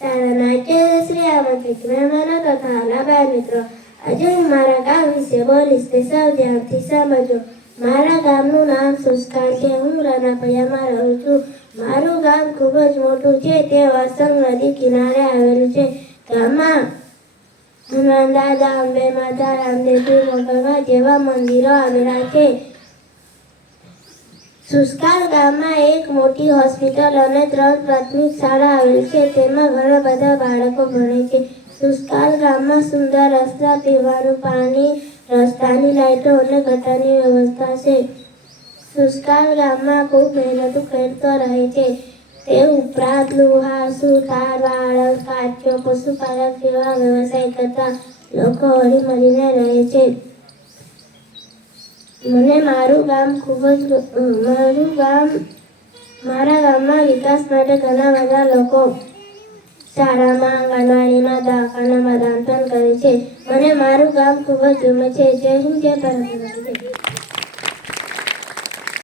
શાળાના આચાર્ય શ્રી આમંત્રિત મહેમાનો તથા લાભાર મિત્રો આજે હું મારા ગામ વિશે બોલીશ તે સૌ સમજો મારા ગામનું નામ સુસ્કાર છે હું રાનાપૈયામાં રહું છું મારું ગામ ખૂબ જ મોટું છે તે વસંગ નદી કિનારે આવેલું છે ગામમાં હનુમાન દાદા અંબે માતા રામદેવજી મોગલમાં જેવા મંદિરો આવેલા છે સુસ્કાલ ગામમાં એક મોટી હોસ્પિટલ અને ત્રણ પ્રાથમિક શાળા આવેલી છે. તેમાં ઘણા બધા બાળકો ભણે છે. સુસ્કાર ગામમાં સુંદર રસ્તા, પીવાનું પાણી, રસ્તાની લાઇટો અને ગટરની વ્યવસ્થા છે. સુસ્કાર ગામમાં ખૂબ મહેનતુ ખેડતો રહે છે. તે ઉપરાંત લુહાર સુથાર બાળક કાચો, પશુપાલક જેવા વ્યવસાય કરતા લોકો હળી મળીને રહે છે. મને મારું ગામ ખૂબ જ મારું ગામ, મારા ગામમાં વિકાસ માટે ઘણા બધા લોકો શાળામાં આંગણવાડીમાં દવાખાનામાં પણ કરે છે મને મારું ગામ ખૂબ જ ગમે છે જય હિન્દ, જય ભારત.